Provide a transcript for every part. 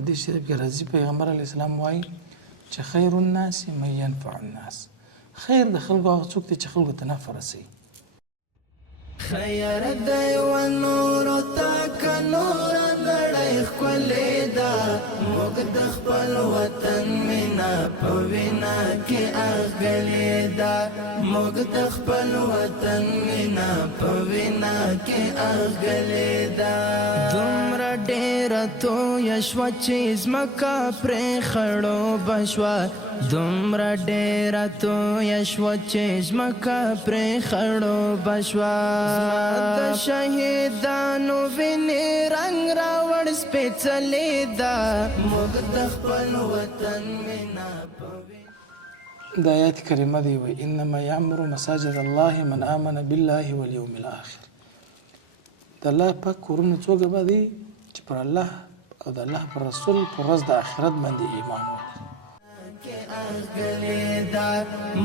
حدیث شریف کې راځي پیغمبر علیه السلام وایي چې خیر الناس من ينفع الناس، خیر د خلکو هغه څوک دی چې خلکو ته نفع رسوي. خیر دی و نور تاک نور نړۍ ښکلې ده، موږ د خپل وطن مینا په وینا کې اغلې ده، موږ د خپل وطن مینا په وینا کې اغلې ده. دومره ډېره تویه شوه چې ځمکه پرې خړوبه شوه، دومره ډېره تویه شوه چې ځمکه پرې خړوبه شوه. د شهیدانو وینې رنګ راوړ سپېڅلې ده، موږ د خپل وطن مینا په د آیات کریمه دی وایي انما یعمر مساجد الله من آمن بالله والیوم الاخر. د الله پاک کورونه څوک به دي چې پر الله او د الله پر رسول پر ورځ د آخرت باندې ایمان وکړي.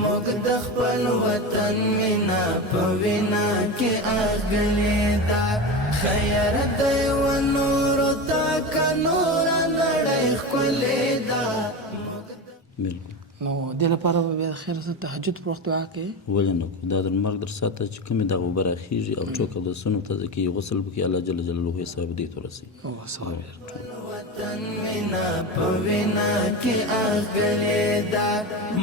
موږ د خپل وطن مینا په وینا کې اغلې ده، خیر دی و نور تاک نور نړۍ ښکلې ده. نو دې لپاره به بیا د خیر سره تهجد پر وخت دعا کوي. ولې نه کوو؟ دا د لمر در ساته چې کومې دغه اوبه راخېږي او څوک اودسونه تازه کېږي، غسل وکړي، الله جل جلاله حساب دې ته ورسوي. وطن مینا په وینا کې اغلې ده،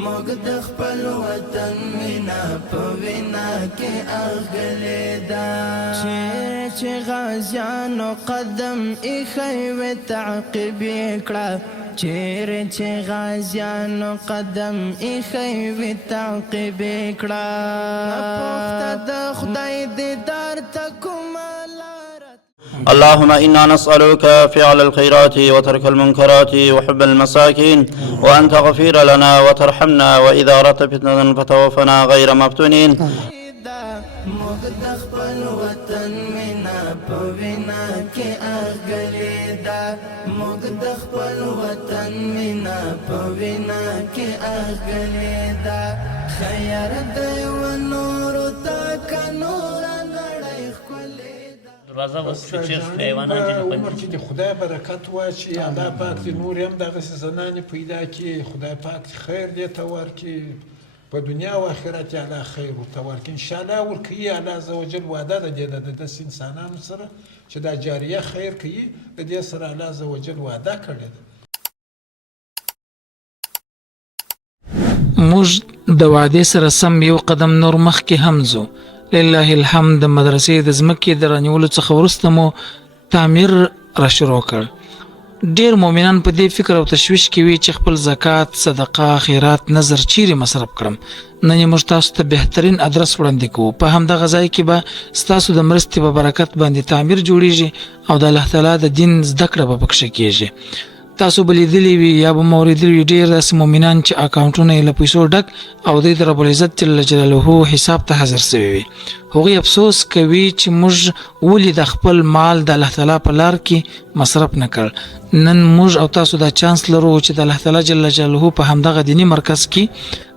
موږ د خپل وطن مینا په وینا کې اغلې ده. چې غازیانو قدم ایښی وې تعقیب یې کړه، چیرې چې غازیانو قدم ایښی وې تعقیب یې کړه. پوښته د خدای دیدار ته کومه لاره. اللهم إنا نسألك فعل الخيرات وترك المنكرات وحب المساكين وأن تغفر لنا وترحمنا وإذا أردت فتنة فتوفنا غير مفتونين. موږ د خپل وطن مینا په وینا کې اغلې ده، موږ د خپل وطن مینا په وینا کې اغلې ده، خیر دی و نور تاک نور نړۍ ښکلې ده. دروازه اوس چیرته حیوانات دي عمر چې د خدای برکت واچي، الله پاک دې نور هم دغسې زنانې پیدا کړي، خدای پاک دې خیر دې ته ورکړي، په دنیا او آخرت یې الله خیر ورته ورکړي انشاءالله. ورکوي الله عز وجل وعده ده د داسې انسانانو سره چې دا جاریه خیر کوي، د دې سره الله عز وجل وعده کړې ده. موږ د وعدې سره سم یو قدم نور مخکې هم ځو. لله الحمد د مدرسې د ځمکې د رانیولو څخه وروسته مو تعمیر را شروع کړ. ډیر مؤمنان په دې فکر او تشویش کې وي چې خپل زکات، صدقه، خیرات، نظر چیرې مصرف کړم. نن یې موږ تاسو ته بهترین ادرس وړاندې کوو. په همدغه ځای کې به ستاسو د مرستې په برکت باندې تعمیر جوړیږي او د الله تعالی د دین زده کړه به پکښې کېږي. تاسو به لیدلی وي یا به مو اورېدلي وي ډېر داسې مؤمنان چې اکاونټونه یې له پیسو ډک او دوی د رب العزت جل جلاله حساب ته حاضر سوي وي. هغوی افسوس کوي چې موږ ولې د خپل مال د الله تعالی په لار کې مصرف نه کړ. نن موږ او تاسو دا چانس لرو چې د الله تعالی جل جلاله په همدغه دینی مرکز کې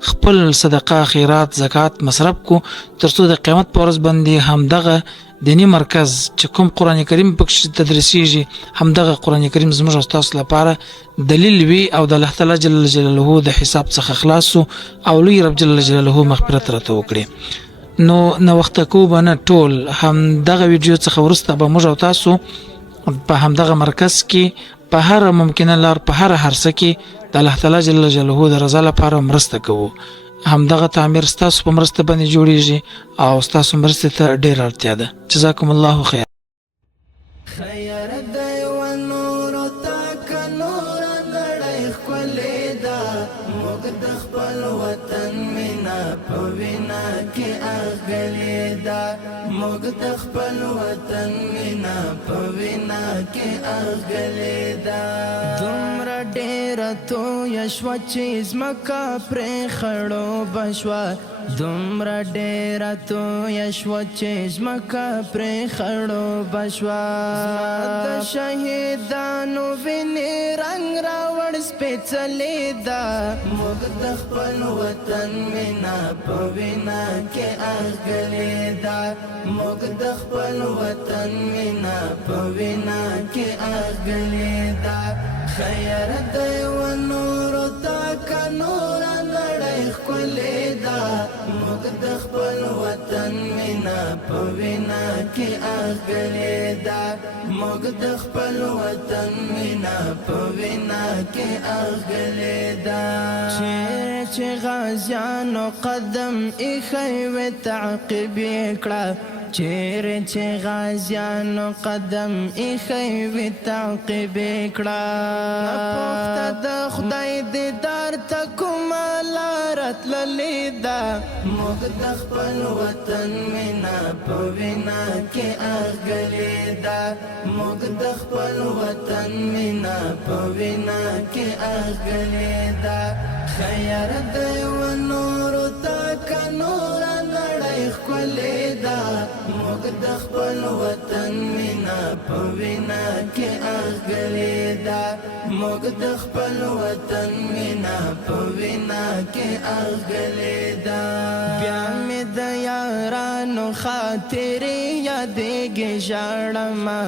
خپل صدقه، خیرات، زکات مصرف کو، ترڅو د قیامت په ورځ باندې همدغه دینی مرکز چې کوم قرآن کریم پکې تدریسیږي، همدغه قرآن کریم زموږ او تاسو لپاره دلیل وي او د الله تعالی جل جلاله د حساب څخه خلاص او لوی رب جل جلاله مغفرت راته وکړي. نو وخت کو بنه ټول همدغه ویډیو څخه ورسته به موږ او تاسو په همدغه مرکز کې په هر ممکنه لار په هر هرڅه کې د الله تعالی جل جلاله د رضا لپاره مرسته کوو. همدغه تعمیر ستاسو په مرسته باندې جوړیږي او ستاسو مرسته ته ډېره اړتیا ده. جزاکم الله خیر. خیر دی و نور تاک نور نړۍ ښکلې ده، موږ د خپل وطن مینا په وینا کې اغلې ده، موږ د خپل وطن مینا په وینا کې اغلې ده. دومره ډېره تویه شوه چې ځمکه پرې خړوبه شوه، دومره ډېره تویه شوه چې ځمکه پرې خړوبه شوه. د شهیدانو وینې رنګ راوړ سپېڅلې ده، موږ د خپل وطن مینا په وینا کې اغلې ده، موږ د خپل وطن مینا په وینا کې اغلې ده، خیر دی و نور تا که نور نړۍ ښکلې ده موږ د خپل وطن مینا په وینا کې اغلې ده موږ د خپل وطن مینا په وینا کې اغلې ده چې غازیانو قدم ایښی وې تعقیب یې کړه چیرې چې غازیانو قدم ایښی وې تعقیب یې کړه پوښته د خدای دیدار ته کومه لاره تللې ده موږ د خپل وطن مینا په وینا کې اغلې ده موږ د خپل وطن مینا په وینا کې اغلې ده خیر دی و نورو تا که نوره نړۍ ښکلې ده موږ د خپل وطن مینا په وینا کې اغلې ده موږ د خپل وطن مینا په وینا کې اغلې ده بیا مې د یارانو خاطرې یادېږي ژاړمه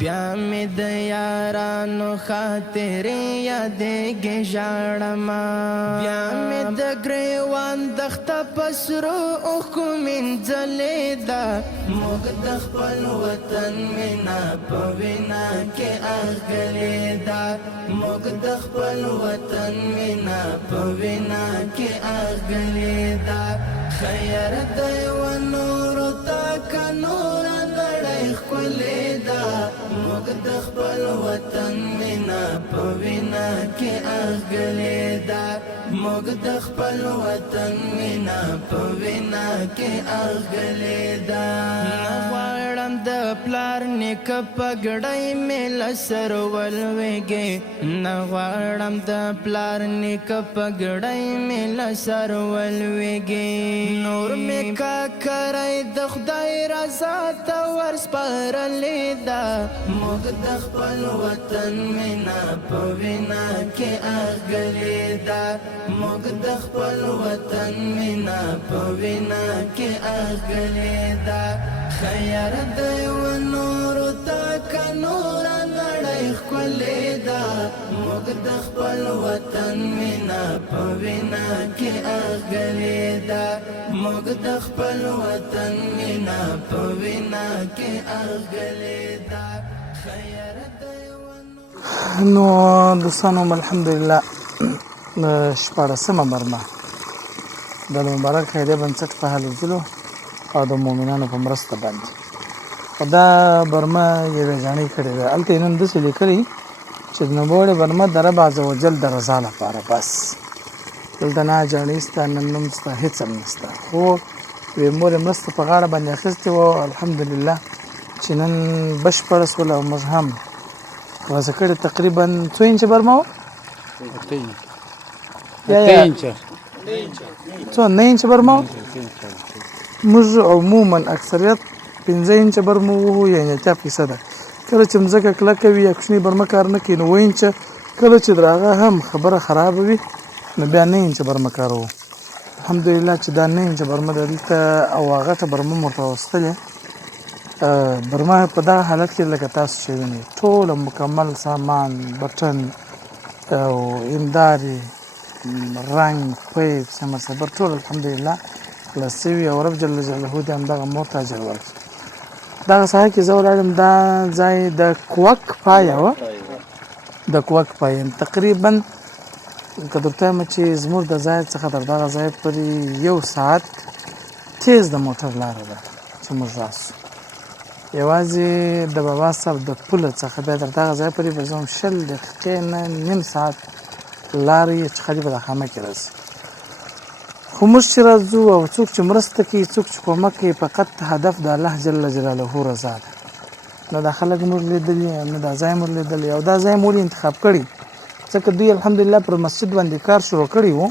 بیا مې د یارانو خاطرې یادېږي ژاړمه بیا مې د ګریوان دښته په سرو اوښکو مینځلې ده موږ د خپل وطن مینا په وینا کې اغلې ده موږ د خپل وطن مینا په وینا کې اغلې ده خیر دی و نورو تا که نوره نړۍ ښکلې ده موږ د خپل وطن مینا په وینا کې اغلې ده موږ د خپل وطن مینا په وینا کې اغلې ده نه غواړم د پلار نیکه پګړۍ مې له سر ولویږي نه غواړم د پلار نیکه پګړۍ مې له سر ولویږي نور مې کاکری د خدای رضا ته ورسپارلې ده موږ د خپل وطن مینا په وینا کې اغلې ده موږ د خپل وطن مینا په وینا کې اغلې ده خیر دی و نورو تا که نوره نړۍ ښکلې ده موږ د خپل وطن مینا په وینا کې اغلې ده موږ د خپل وطن مینا په وینا کې اغلې ده خیر دی و نو دوستانو الحمدلله د شپاړسمه برمه د مبارک خیریه بنسټ په هلو ځلو او د مؤمنانو په مرسته باندې خو دا برمه یوې ځانۍ کړې ده هلته یې نن داسې لیکلي چې د نوموړې برمه د رب عز وجل د رضا لپاره بس دلته نه جاڼۍ شته نه نوم شته هېڅ هم نشته خو یوې مور یې مرسته په غاړه باندې اخیستې وه الحمدلله چې نن بشپړه شوله او موږ هم خلاصه کړې تقریبا څو انچه برمه وه څو 9 انچه برمه وه موږ عموما اکثریت 15 انچه برمه وهو یعنې 80% کله چې مځکه کلکه وي یا کوچنۍ برمه کار نه کوي نو 9 انچه کله چې د هغه هم خبره خرابه وي نو بیا 9 انچه برمه کاروو الحمدلله چې دا 9 انچه برمه دلته او غټه برمه ورته راوستلې برمه په دغه حالت کې لکه تاسو چې وینئ ټوله مکمل سامان بټن او هندارې رنګ پیپ سمرسبر ټول الحمدلله خلاص شوي او رب جل جلاله دې همدغه مور ته اجر ورکړي دغه ساحه کې زه ولاړم دا ځای د کوک پایه وه د کوک پایه تقریبا که درته وایم چې زموږ د ځای څخه تر دغه ځای پورې 1 ساعت تیز د موټر لاره ده چې موږ راسو یوازې د بابا صاحب د پوله څخه بیا تر دغه ځای پورې به زه هم 20 دقیقې نه نیم ساعت لاره یې چې خالي به د خامه کې راسي خو موږ چې راځو او څوک چې مرسته کوي څوک چې کومک کوي فقط هدف د الله جل جلاله رضا ده نه دا خلک موږ لیدلي نه دا ځای موږ لیدلی او دا ځای موږ انتخاب کړي ځکه دوی الحمدلله پر مسجد باندې کار شروع کړی و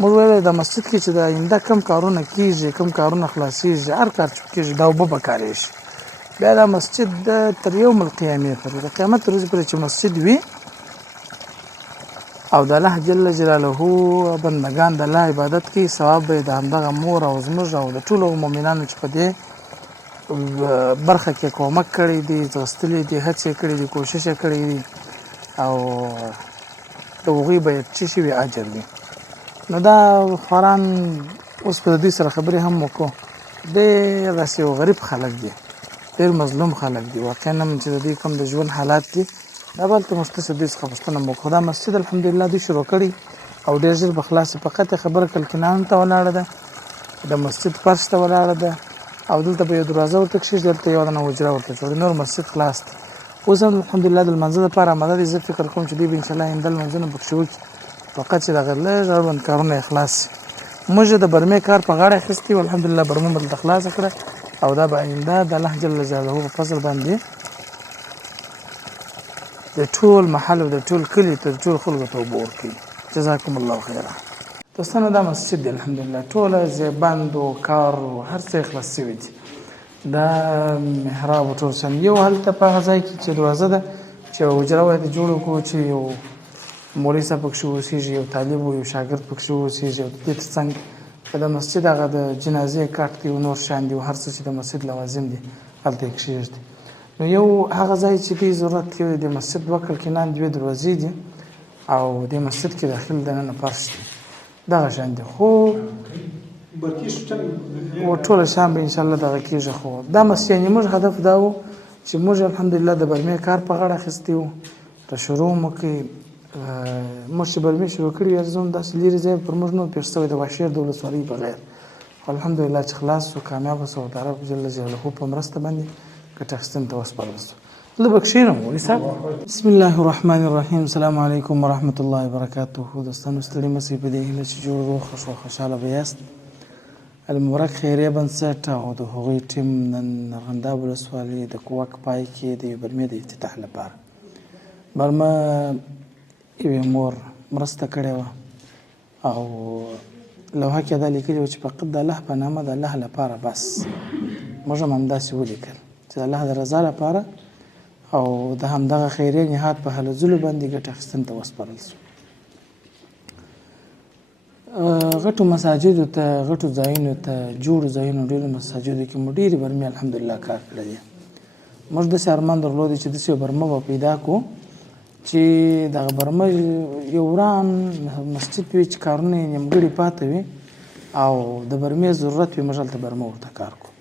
موږ ویل د مسجد کې چې د آینده کم کارونه کیږي کم کارونه خلاصیږي هر کار چې کیږي دا اوبه به کارېږي بیا دا مسجد تر یوم القیامې پورې د قیامت ورځې پورې چې مسجد وي او د الله جل جلاله بندگان د الله عبادت کوي ثواب به د همدغه مور او زموږ او د ټولو مؤمنانو چې په دې برخه کې کومک کړی دي ځغستلي دي هڅې کړي دي کوشش کړی دي او د هغوی به څه شي وي اجر وي. نو دا خواران اوس په دوی سره خبرې هم وکړو. ډېر داسې یو غریب خلک دي، ډېر مظلوم خلک دي واقعا هم چې د دوی کوم د ژوند حالات دي دا به هلته موږ څه دوی څخه پوښتنه مو وکړو. دا مسجد الحمدلله دوی شروع کړي او ډېر ژر به خلاص. فقط یې خبره کلکنان ته ولاړه ده، د مسجد فرش ته ولاړه ده او دلته به یو دروازه ورته کښېږدي، دلته یوه دنه حجره ورته جوړه، نور مسجد خلاص دی. اوس هم الحمدلله د لمانځه دپاره آماده دي. زه فکر کوم چې دوی به انشاءالله آینده لمونځونه پکښې وکړي، فقط چې دغه لږ اړوند کارونه یې خلاص شي. موږ د برمې کار په غاړه اخیستی و، الحمدلله برمه مو دلته خلاصه کړه او دا به آینده د الله جل جلاله په فضل باندې د ټول محل او د ټول کلي ته د ټول خلکو ته اوبه ورکوي. جزاکم الله خیره. دوستانو دا مسجد دی الحمدلله ټوله زیبند و کار و هر څه یې خلاص شوي دي. دا محراب و ټول شان یو هلته په هغه ځای کې چې دروازه ده چې یوه حجره ورته جوړه کړو چې یو مولوي صاحب پکښې اوسېږي، یو طالب و یو شاګرد پکښې اوسېږي او د دې تر څنګ د مسجد هغه د جنازې کټ دی او نور شیان دي او هر څه چې د مسجد لوازم دي هلته یې کښېږدي. نو یو هغه ځای چې دوی ضرورت کوي د مسجد دوه کړکینان دوې دروازې دي او د مسجد کې داخل دننه فرش دی دغه شان دي، خو ټوله شان به انشاءالله دغه کېږي. خو دا مسجد یعنې موږ هدف دا و چې موږ الحمدلله د برمې کار په غاړه اخیستی و، ته شروع مو کوي. موږ چې برمې شروع کړي ارزوم داسې لرې ځای پر موږ نه پېښ شوی د واشیر د ولسوالۍ بغیر. الحمدلله چې خلاص شو، کامیابه شو، د رب جل جلاله په مرسته باندې ګټه اخیستنې ته وسپارل شو. زه به کښېنم مولوي صاحب. بسم الله الرحمن الرحیم. السلام علیکم ورحمة الله وبرکاته. دوستانو ستړي مه شئ په دې هیله چې جوړ روغ خوښ او خوشحاله به یاست. المبارک خیریه بنسټ او د هغوی ټیم نن ارغنداب ولسوالۍ د کوک پای کې د برمې د افتتاح لپاره برمه یوې مور مرسته کړې وه او لوحه کې دا لیکلي وه چې فقط د الله په نامه د الله لپاره بس. موږ هم همداسې ولیکل چې د الله د رضا لپاره او د همدغه خیریه نهاد په هلو ځلو باندې ګټه اخیستنې ته وسپارل شو. غټو مساجدو ته، غټو ځایونو ته، جوړو ځایونو، ډېرو مساجدو کې مو ډېرې برمې الحمدلله کار کړی دی. موږ داسې ارمان درلودی چې داسې یو برمه به پیدا کړو چې دغه برمه یو وران مسجد وي چې کارونه یې نیمګړي پاته وي او د برمې ضرورت وي، موږ هلته برمه ورته کار کړو.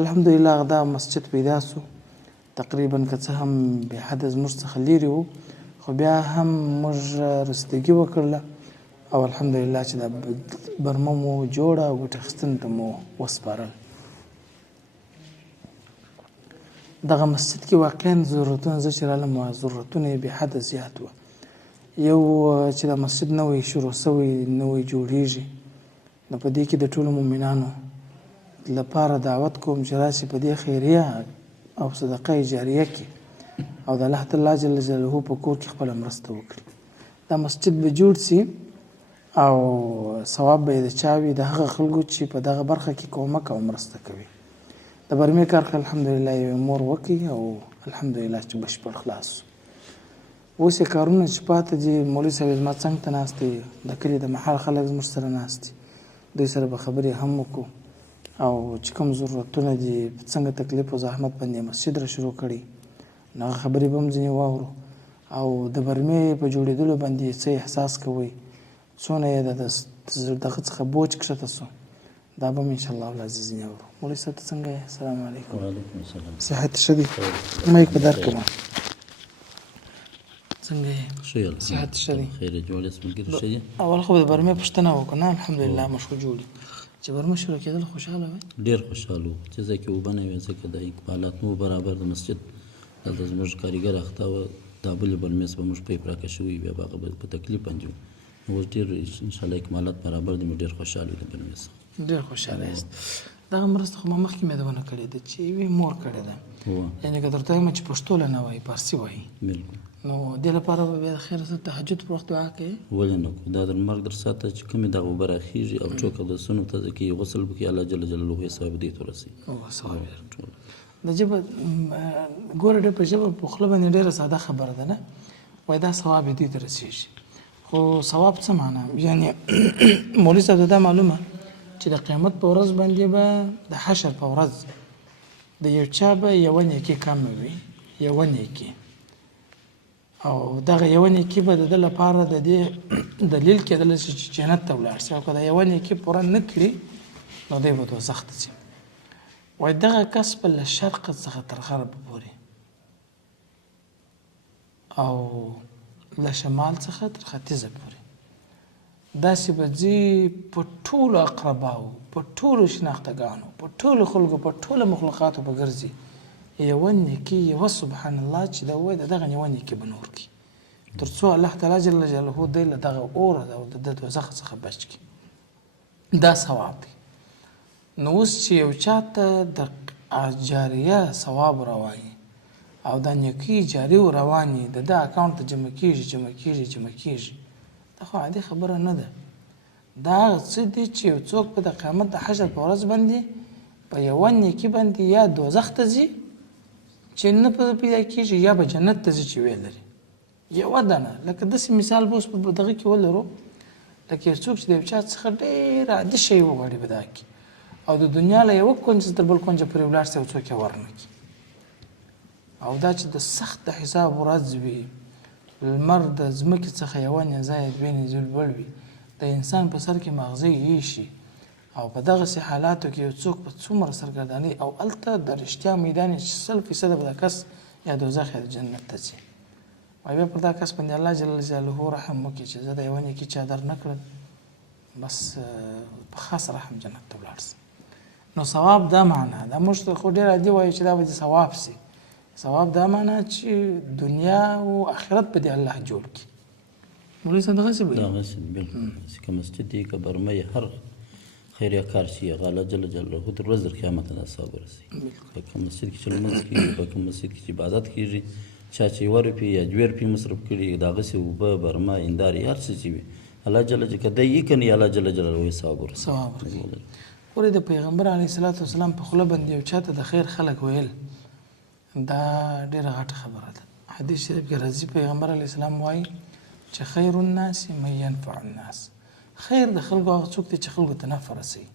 الحمدلله دا مسجد پیدا سو، تقریبا که څه هم بې حده زموږ څخه لرې و خو بیا هم موږ رسیدګي وکړله او الحمدلله چې دا برمه مو جوړه او ګټه اخیستنې ته مو وسپارل. دغه مسجد کې واقعا ضرورتونه زه چې رالم ضرورتونه یې بې حده زیات وه. یو چې دا مسجد نوی شروع سوی، نوی جوړیږي، نو په دې کې د ټولو مؤمنانو لپاره دعوت کوم چې راشي په دې خیریه او صدقه جاریه کې او د الله تعالی جل جلاله په کور کې خپله مرسته وکړي. دا مسجد به جوړ سي او ثواب به یې د چا وي؟ د هغه خلکو چې په دغه برخه کې کومک او مرسته کوي. د برمې کار الحمدلله یوې مور وکړي او الحمدلله چې بشپړ خلاص شو. اوس یې کارونه چې پاته دي مولوي صاحب زما څنګ ته ناست دی، د کلي د محل خلک زموږ سره ناست دي، دوی سره به خبرې هم وکړو او چې کوم ضرورتونه دي څنګه تکلیف او زحمت باندې مسجد را شروع کړي نو هغه خبرې به هم ځینې واورو او د برمې په جوړېدلو باندې څه احساس کوئ، څونه یې دغه څخه بوج کښته سو، دا به هم انشاءالله العزیز ځینې اورو. مولوي صاحب ته څنګه یې؟ السلام علیکم. وعلیکم السلام. صحت ښه دی؟ مایک په درکړم. څنګه یې؟ ښه یم. صحت ښه دی؟ خیر جوړ یاست؟ ملګري ښه دي؟ اول خو د برمې پوښتنه وکړو نه الحمدلله مشکو جوړي چې برمه شروع کېدل خوشحاله وئ؟ ډېر خوشحاله وو چې ځکه اوبه نه وې، ځکه د اقبالات نو برابر د مسجد دلته زموږ کاریګر اخته وه، دا بلې برمې به موږ پې پراکه شوي بیا به هغه په تکلیف باندې وو. اوس ډېر انشاءالله اکمالات برابر دي، موږ ډېر خوشحاله یو د برمې څخه. ډېر خوشحاله یاست. دغه مرسته خو ما مخکې مې دونه کړې ده چې یوې مور کړې ده، یعنې که درته وایم چې پښتو نه وایي فارسي وایي، بلکل. نو دې لپاره به بیا د خیر سره تهجد پر وخت دعا کوې؟ ولې نه کوو؟ دا د مرګ در ساته چې کومې دغه اوبه راخېږي او څوک اودسونو ته کې غسل وکړي، الله جل جلاله یې ثواب دې ته ورسوي. ثواب یې د ژبه ګوره ډېر په ژبه په خوله باندې ډېره ساده خبره ده نه، وایي دا ثواب یې دې ته رسېږي. خو ثواب څه معنا؟ یعنې مولوي صاحب ته دا معلومه چې د قیامت په ورځ باندې به د حشر په ورځ د یو چا به یوه نیکي کمه وي، یوه نیکي، او دغه یو نیکي به د ده لپاره د دې دلیل کېدلی شي چې جنت ته ولاړ شي او که د یوه نیکي پوره نه کړي نو دی به دوزخ ته ځي وایي دغه کس به له شرقه څخه تر غربه پورې او له شمال څخه تر ختیځه پورې داسې به ځي په ټولو اقرباو په ټولو شناختګانو په ټولو خلکو په ټولو مخلوقاتو به ګرځي یوه نیکي یوه سبحان الله چې دا وایي د دغه یوه نیکي به نور کړي تر څو الله تعالی جل جلاله دی له دغه اوره او د دوزخ څخه بچ کړي دا ثواب دی نو اوس چې یو چاته د جاریه ثواب رواني او د نیکي جاري رواني د ده اکاونټ ته جمع کېږي دا خو عادي خبره نه ده دا هغه څه دي چې یو څوک په د قیامت د حشر په ورځ باندې په یوه نیکي باندې یا دوزخ ته ځي چې نه په پیدا کېږي یا به جنت ته ځي چې ویې لري یوه دانه لکه داسې مثال به اوس په دغه کې ولرو لکه یو څوک چې د یو چا څخه ډېر عادي شی وغواړي په دغه کې او د دنیا له یوه کونج تر بل کونجه پورې ولاړ سي او څوک یې ورنه کړي او دا چې د سخت د حساب ورځ وي لمر د ځمکې څخه یوه نیزه یا دوې نیزې لوړ وي د انسان په سر کې ماغزه ایښي او په دغسې حالاتو کې یو څوک په څومره سرګردانۍ او هلته د رښتیا میدان یې چې 100% به د کس یا دوزخ یا د جنت ته ځي وایي بیا پر دا کس باندې الله جل جلاله رحم وکړي چې زه د یوه نیکي چا در نه کړل بس په خاص رحم جنت ته ولاړ سي نو ثواب دا معنا دا موږ خو ډېر عادي وایو چې دا به د ثواب سي ثواب دا معنا چې دنیا او آخرت به د الله جوړ کړي مولوي صاحب دغسې وایي دغسې بلکل که مسجد وي که برمه یې هر خیریه کار شي هغه الله جل جلاله تر ورځې تر قیامته دا ثواب ورسوي په کوم مسجد کې چې لمونځ کېږي په کوم مسجد کې چې عبادت کېږي چا چې 1 روپۍ یا 2 روپۍ مصرف کړي د هغسې اوبه برمه هندارې هر څه چې وي الله جل جلاله که دی یې که نه الله جل جلاله یې ثواب ورسوي ورې د پیغمبر علیه الصلاة والسلام په خوله باندې یو چاته د خیر خلک ویل دا ډېره غټه خبره ده حدیث شریف کې راځي پیغمبر علیه السلام وایي چې خیر الناس من ينفع الناس خیر د خلکو هغه څوک دی چې خلکو ته نفع رسوي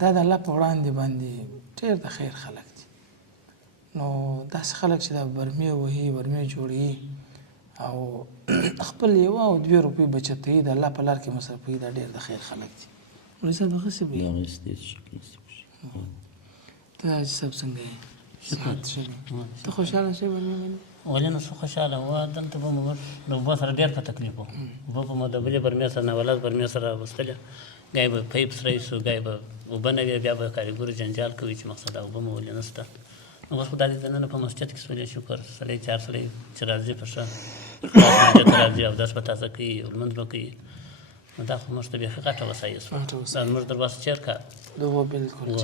دا د الله په وړاندې باندې ډېر د خیر خلک دي نو داسې خلک چې دا برمې وهي برمې جوړوي او خپل 1 او 2 روپۍ بچتوي د الله په لار کې مصرفوي دا ډېر د خیر خلک دي مولوي صاحب دغسې وایي ته حاجي صاحب څنګه یې ته خوشحاله شوې ولې نه څه خوشحاله وه دلته به مو د اوبو سره ډېر په تکلیف وو اوبه به مو د بلې برمې سره ناولاد برمې سره راوستلې ګای به پیپ سره ایسو ګای به اوبه نه وي بیا به کاریګرو جنجال کوي چې مقصد اوبه مو ولې نشته نو اوس خو دا دې دننه په مسجد کې سولې شکر سړی 4 سړی چې راځي په ښه مسجد ته راځي اودس به تازه کوي لمونځ به کوي نو دا خو موږ ته بیخي غټه وسایل شوه دا زموږ درباسه چیر کار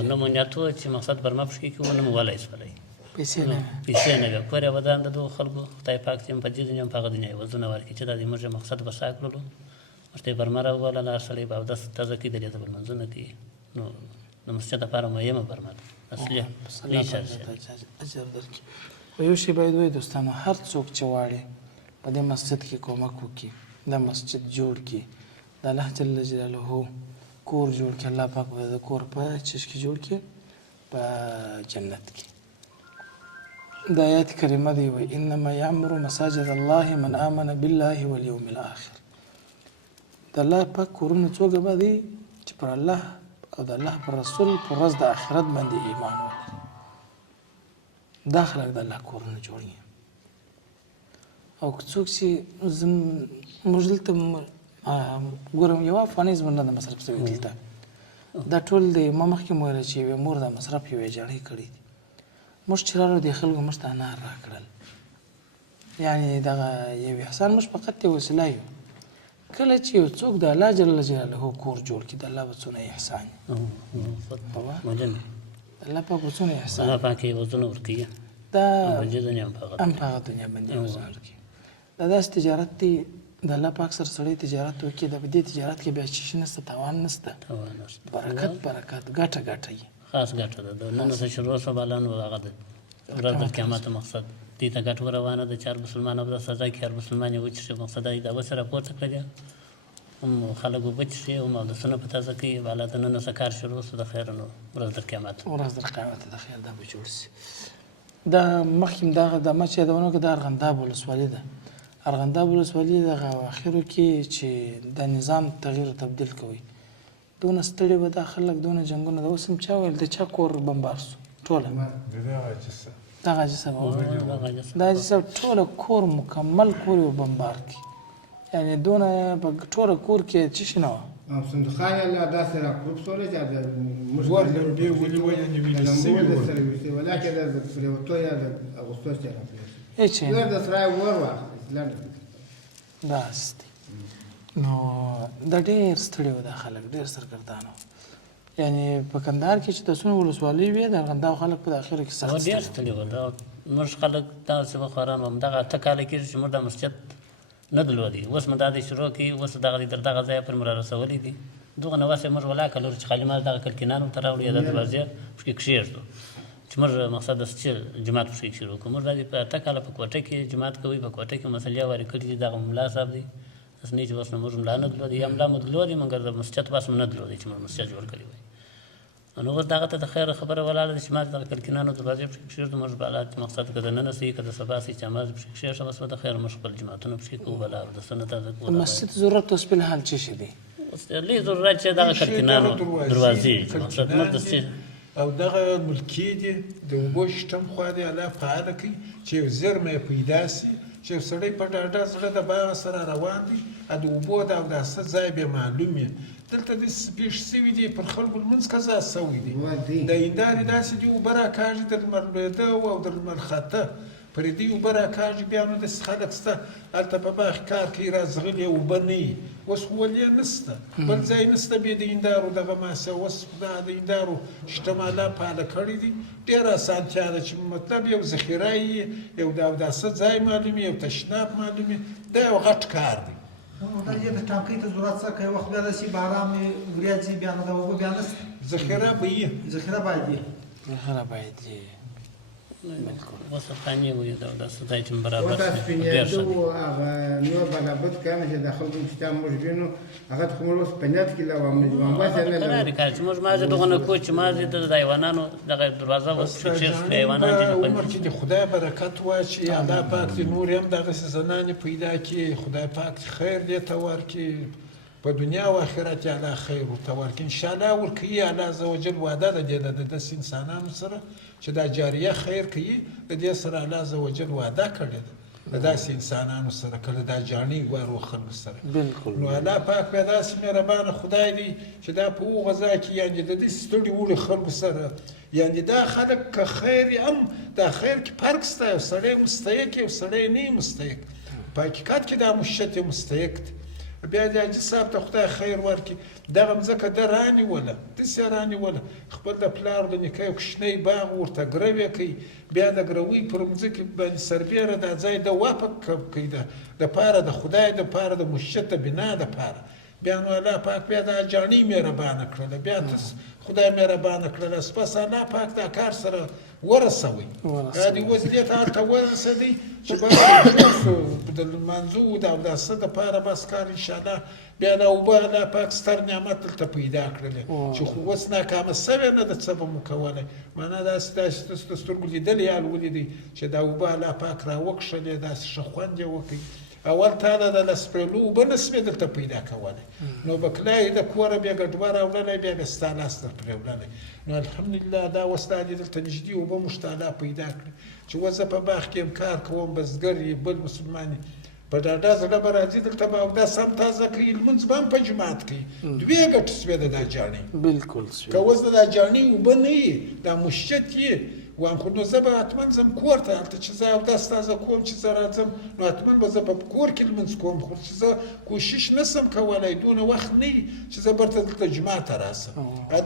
نه مو نیت و چې مقصد برمه پښکې کې و نه مو ولی سپلی پیسې نه وې کور یې ودان د دغو خلکو خدای پاک ته هم په دې دنیا هم په هغه دنیا یې وزونه ورکړي چې دا د موږ مقصد به سا کړلو موږ ته یې برمه راوبلله هر سړی به اودس تازه کوي دلې ته به لمونځونه کوي نو د مسجد لپاره مهمه برمه ده اصلي اجر درکړي خو یو شی باید وایي دوستانو هر څوک چې غواړي په دې مسجد کې کومک وکړي دا مسجد جوړ کړي د الله جل جلاله کور جوړ کړي الله پاک به د کور په چیز کې جوړ کړي په جنت کې د آیات کریمه دی وایي انما یعمر مساجد الله من آمن بالله والیوم الاخر د الله پاک کورونه څوک به دي چې پر الله او د الله پر رسول پر ورځ د آخرت باندې ایمان ولري دا خلک د الله کورونه جوړوي او که څوک چې موږ دلته ګورم یوه افغانۍ زموږ نه ده مصرف شوې دلته دا ټول د ما مخکې مو ویله چې یوې مور دا مصرف یوې جاړۍ کړی دي موږ چې راغلو دې خلکو موږ ته انار راکړل یعنې دغه یو احسان موږ فقط یې وسیله یو کله چې یو څوک د الله جل جلاله کور جوړ کړي د الله به څونه احسان الله پاک به څونه احسان الله پاک یې وزونه ورکوي دا هم په هغه دنیا باندې وزونه ورکوي دا داسې تجارت دی د الله پاک سره سړی تجارت وکړي د په دې تجارت کې بیا شیشه نشته تاوان نشته برکت ګټه یي خاص ګټه ده د نن څخه شروع شوه بالا نو هغه د ورځ د قیامت مقصد دې ته ګټه روانه ده چې هر مسلمان به د سزا کې هر مسلمان یې وچښي مقصد دا د اوس راپورته کړی هم خلک اوبه څښي هم اودسونه په تازه کوي بالا د نن څخه کار شروع شو د خیر نو ورځ د قیامت د خیر دا به جوړ شي دا مخکې دغه د ما چې یادونه کړه د ارغنداب ولسوالي ده ارغنداب ولسوالي دغه اخرو کې چې د نظام تغییر تبدیل کوي دونه ستړي به دا خلک دونه جنګونه د اوس هم چا ویل د چا کور بمبار سو ټوله دغه جسه دا جسه ټوله کور مکمل کور یې بمبار کی یعنی دونه په ټوله کور کې څه شي نه وه صندوقان الله داسې راکړوب سوله چې د ور لوډې ونیولې نیولې سوي وو ولکه د پرېوتو یا د اغوستو چې راپرېوتو هیڅ یې د سرای ور واخیست لنډه داسې دی نو دا ډېر ستړي وو دا خلک ډېر سرګردان وو یعنی په کندهار کې چې د څونه ولسوالۍ وې د ارغنداب خلک په اخره کې سخت ډېر ستړي وو دا موږ خلک داسې خواران وو همدغه اته کاله کېږي چې موږ دا مسجد نه درلودی اوس مو دا د شروع کړي اوس دغه تر دغه ځایه پورې مو را رسولي دي دغه نه واسې موږ ولاکه لرو چې خالي مال دغه کلکینان ورته راوړي یا د دروازې پکې کښېږدو چې موږ مقصد داسې چې جومات پکې شروع کړو موږ دا په اته کاله په کوټه کې جومات کوي په کوټه کې مسلې وارې کړي دي دغه ملا صاحب دی داسې نه چې اوس نو موږ ملا نه درلودی یا ملا مو درلودی مګر د مسجد بس مو نه درلودی چې موږ مسجد جوړ کړی وای نو اوس دغه ته د خیر خبره ولاړه ده چې ما دغه کلکینانو دروازې پکې کښېږدو موږ به الله مقصد که دننه سي که د سبا سي چې هماغسې پکې کښېږده بس به د خیر موږ خپل جوماتونه پکې کوو بلا د سنت د مسجد ضرورت اوس فلحال څه شي دی لږ ضرورت چې دغه کلکینانو دروازې مقصد موږ د او دغه ملکي دي د اوبو سیستم خوا دی الله فعاله کړي چې یو زیرمه یې پیدا سي چې یو سړی په ډاډه زړه د باغ سره روان دی د اوبو د اوداسه ځای بې معلوم وي دلته داسې پېښ سوي دي پر خلکو لمونځ قضا سوی دی د هندارې داسې دي اوبه راکاږي د لمر لوېده او د لمر خطه پرې دې اوبه راکاږي بیا نو داسې خلک شته هلته په باغ کار کوي راځغلي اوبه نه وي اوس خو ولې نشته بل ځای نشته بیا د هندارو دغه ماسه اوس دا د هندارو شتم الله فعاله کړي دي ډېره اسانتیا ده چې مطلب یو ذخیره یي یو د اوداسه ځای معلوم یو تشناب معلوم دا یو غټ کار دی دا یې د ټانکۍ ته ضرورت څه کوي وخت بیا داسې باران وریځې بیا نو د اوبه بیا نشته ذخیره به وي ذخیره باید وي ذخیره باید وي اوس خانې وي داسې ځای چې برابر ورته شي ډېر ښه سپینېدو دی هغه نور بلابد کنه چې د خلکو چې تا موږ وینو هغه خو موږ اوس په نیت کې لا وامه واسه نه قرار کار چې موږ مازې دغه نه کوو چې مازې د حیوانانو دغه دروازه اوس چې حیوانان دي عمر کې د خدای برکت واچي الله پاک دې نور هم دغسې زنانې پیدا کړي خدای پاک دې خیر دې ته ورکړي په دنیا او آخرت یې الله خیر ورته ورکړي انشاءالله ورکوي الله عز وجل وعده ده دې د داسې انسانانو سره چې دا جاریه خیر کوي د دې سره الله عز وجل وعده کړې ده د داسې انسانانو سره کله دا جاڼۍ ګوارو خلکو سره بالکل نو الله پاک بیا داسې مهربانه خدای دی چې دا په هغو ځای کې یعنې د دې ستړي وړي خلکو سره یعنې دا خلک که خیر هم دا خیر کې فرق شته یو سړی مستحق یو سړی نه مستحق په حقیقت کې دا مشت مستحق دی بیا د حاجي صاحب ته خدای خیر ورکړي دغه مځکه ده رانیوله داسې یې رانیوله خپل د پلار د نیکه یو کوچنی باغ ورته ګروې کوي بیا د ګروۍ پر مځکې باندې سربیره دا ځای د وقف کوي دپاره د خدای دپاره د مشت د بنا دپاره بیا نو الله پاک بیا دا جاڼۍ مهربانه کړله بیا خدای مهربانه کړله بس الله پاک دا کار سره ورسوي دا دې اوس دې ته هلته ورسېدی چې بس جوړ شو د لمانځو د اوداسه دپاره بس کار انشاءالله بیا دا اوبه الله پاک ستر نعمت دلته پیدا کړلې چې خو اوس ناکامه سوې نه ده څه به مو کولی معنا داسې د سترګو لیدلې حال ولیدئ چې دا اوبه الله پاک راوکښلې داسې ښه خوند یې وکړي اول تا د لسپرېلو اوبه نه سوې دلته پیدا کولی نو به کلای د کوره بیا ګډوه راوړلی بیا بیا ستا لاس در پرې وړلی نو الحمدلله دا اوس دا دې دلته نږدې اوبه موږ ته الله پیدا کړي چې اوس زه په باغ کې یم کار کوم بزګر یې بل مسلمان یې په ډاډه زړه به راځي دلته به اودس هم تازه کوي لمونځ به هم په جومات کوي دوې ګټې سوې ده دا جاڼۍ بالکل که اوس د دا جاڼۍ اوبه نه یي دا مشت یي وایم خو نو زه به حتما ځم کور ته هلته چې زه اودس تازه کوم چې زه راځم نو حتما به زه په کور کې لمونځ کوم خو چې زه کوشش نسم کولی دونه وخت نه وي چې زه برته دلته جومات ته راسم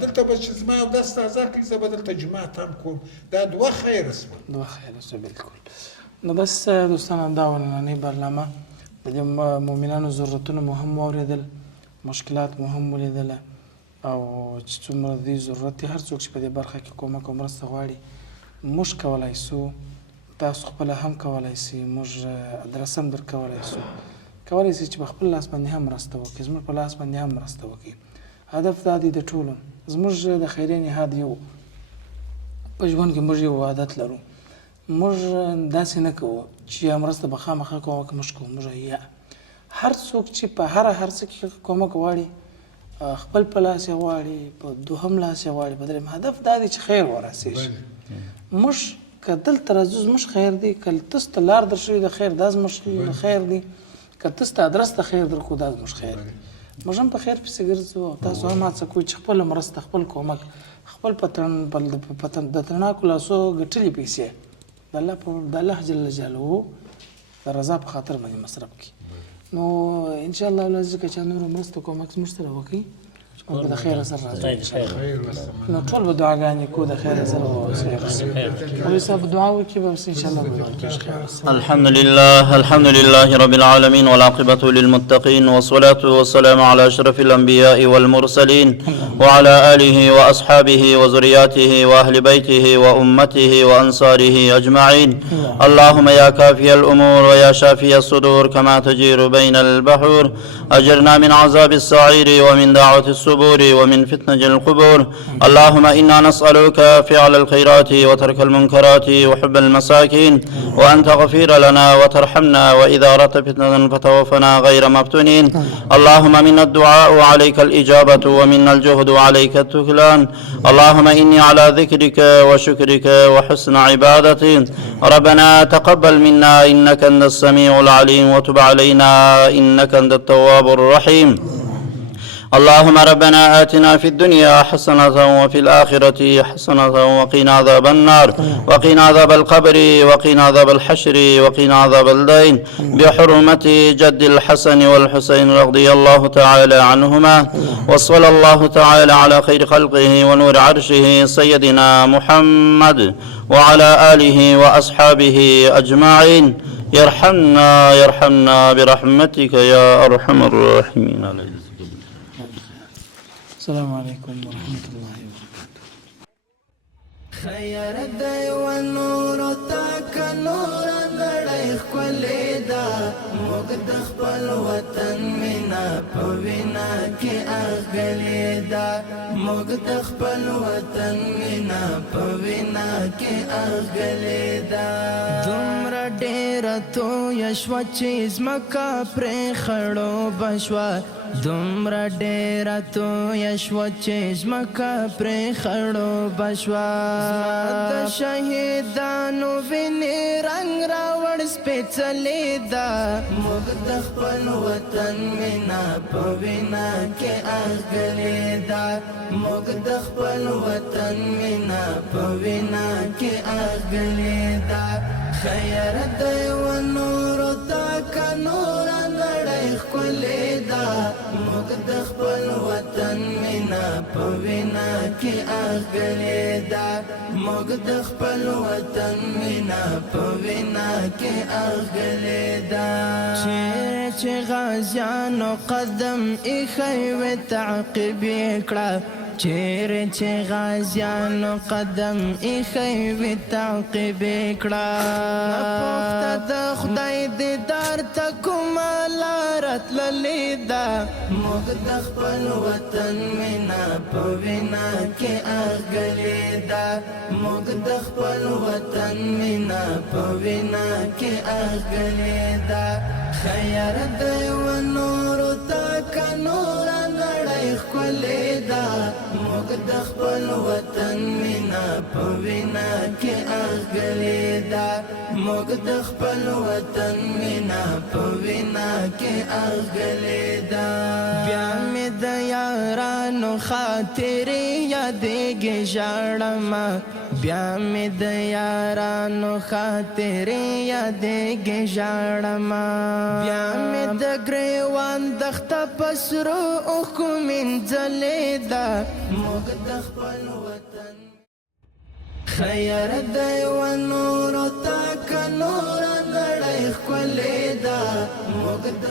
دلته به چې زما اودس تازه کوي زه به دلته جومات هم کوم دا دوه خیره سوه دوه خیره سوه بالکل نو بس دوستانو دا نننۍ برنامه د دې مؤمنانو ضرورتونه مو هم واورېدل مشکلات مو هم ولیدله او چې څومره د دې ضرورت دی هر څوک چې په دې برخه کې کومک او مرسته غواړي موږ کولی سو تاسو خپله هم کولی سئ موږ ادرس هم در کولی سو کولی سئ چې په خپل لاس باندې هم مرسته وکړئ زموږ په لاس باندې هم مرسته وکړئ هدف دا دی د ټولو زموږ د خیریه نهاد یو په ژوند کې موږ یو عادت لرو موږ داسې نه کوو چې یا مرسته به خامخا کومک موږ کوو. موږ یا هر څوک چې په هر څه کې کومک غواړي خپل په لاس یې غواړي، په دوهم لاس یې غواړي، په درېیم هدف دا دی چې خیر ورسېږي. موږ که دلته راځو زموږ خیر دی، که تاسو ته لار در شوي د خیر دا زموږ خیر دی، که تاسو ته ادرس ته خیر درکړو دا زموږ خیر دی. موږ هم په خیر پسې ګرځو او تاسو هم هڅه کوئ چې خپله مرسته، خپل کومک، خپل د تڼاکو لاسو ګټلې پیسې د الله جل جلاله د رضا په خاطر باندې مصرف کړي. نو انشاءالله العزیز که چا نور مرسته کومک زموږ سره وکړي او د خیر سره راځي نو ټول به دعاګانې کوو د خیر سره مولوي صاحب دعا وکړي به بس انشاءالله الحمد لله رب العالمين والعاقبة للمتقين والصلاة والسلام على أشرف الأنبياء والمرسلين وعلى آله وأصحابه وذرياته وأهل بيته وأمته وأنصاره أجمعين. اللهم يا كافي الأمور ويا شافي الصدور كما تجير بين البحور أجرنا من عذاب السعير ومن دعوة الصبور ومن فتنة القبور. اللهم إنا نسألك فعل الخيرات وترك المنكرات وحب المساكين وأن تغفر لنا وترحمنا وإذا أردت فتنة فتوفنا غير مفتونين. اللهم منا الدعاء وعليك الإجابة ومنا الجهد وعليك التكلان. اللهم إني على ذكرك وشكرك وحسن عبادتي. ربنا تقبل منا إنك أنت السميع العليم وتب علينا إنك أنت التواب الرحيم. اللهم ربنا آتنا في الدنيا حسنة وفي الآخرة حسنة وقنا عذاب النار وقنا عذاب القبر وقنا عذاب الحشر وقنا عذاب الدين بحرمة جد الحسن والحسين رضي الله تعالى عنهما. وصلى الله تعالى على خير خلقه ونور عرشه سيدنا محمد وعلى آله وأصحابه أجمعين. يرحمنا برحمتك يا أرحم الراحمين. السلام عليكم ورحمة الله وبركاته. خیر دی و نورو تاک نور نړۍ ښکلې ده موږ د خپل وطن مینا په وینا کې اغلې ده موږ د خپل وطن مینا په وینا کې اغلې ده دومره ډېره تویه شوه چې ځمکه پرې خړو بشوه دومره ډېره تویه شوه چې ځمکه پرې خړو بشوه د شهیدانو وینې رنګ راوړ سپېڅلې ده موږ د خپل وطن مینا په وینا کې اغلې ده موږ د خپل وطن مینا په وینا کې اغلې ده خیر دی و نورو تاک نور نړۍ ښکلې ده موږ د خپل وطن مینا په وینا کې اغلې ده موږ د خپل وطن مینا په وینا کې اغلې ده چې غازیانو قدم ایښی وې تعقیب یې کړه چیرې چې غازیانو قدم ایښی وې تعقیب یې کړه پوښته د خدای دیدار ته کومه لاره تللې ده موږ د خپل وطن مینا په وینا کې اغلې ده موږ د خپل وطن مینا په وینا کې اغلې ده خیر دی و نورو تاک نور نړۍ ښکلې ده موږ د خپل وطن مینا په وینا کې اغلې ده موږ د خپل وطن مینا په وینا کې اغلې ده بیا مې د یارانو خاطرې یادېږي ژاړمه بیا مې د یارانو خاطرې یادېږي ژاړمه بیا مې د ګریوان دښته په سرو اوښکو مینځلې ده موږ د خپل وطن خیر دی و نورو تاک نور نړۍ ښکلې ده موږ د